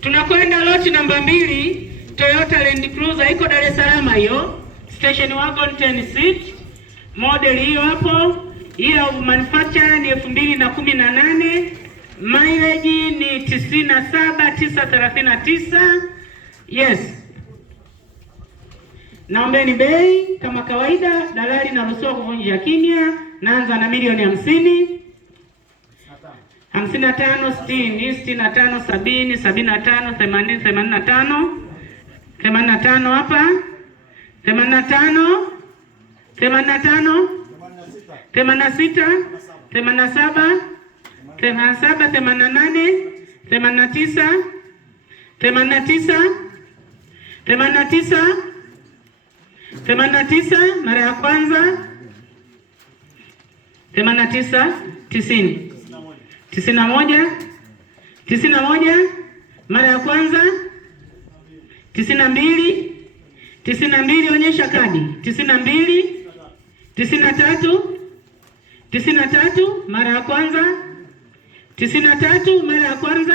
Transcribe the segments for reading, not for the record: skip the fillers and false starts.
Tunakwenda loti namba 2, Toyota Land Cruiser iko Dar es Salaam hiyo. Station wagon 10 seat. Model hiyo hapo. Year of manufacture ni 2018. Mileage ni 97,939. Yes. Naombeni bei kama kawaida, dalali naruhusiwa kuvunja kimya. Naanza na milioni 50. 55, 60, 65, 70, 75, 80, 85. 85 hapa. 85. 85. 86. 87. 87, 88, 89, 89, 89, 89 mara ya kwanza, 89, 90, 91, 91 mara ya kwanza, 92, 92 onyesha kadi, 92, 93, 93 mara ya kwanza, 93 mara ya kwanza,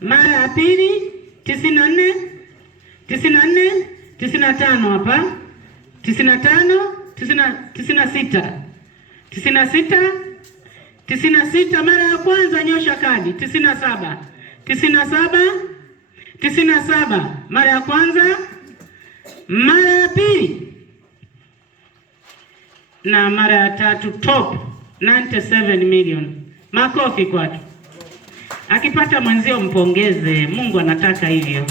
mara ya pili 94, 94, 95 hapa, 95, 96, 96, 96 mara ya kwanza nyosha kadi, 97, 97, 97 mara ya kwanza, mara ya pili na mara ya tatu top 97 million. Makofi kwake. Akipata mwenzio mpongeze, Mungu anataka hivyo.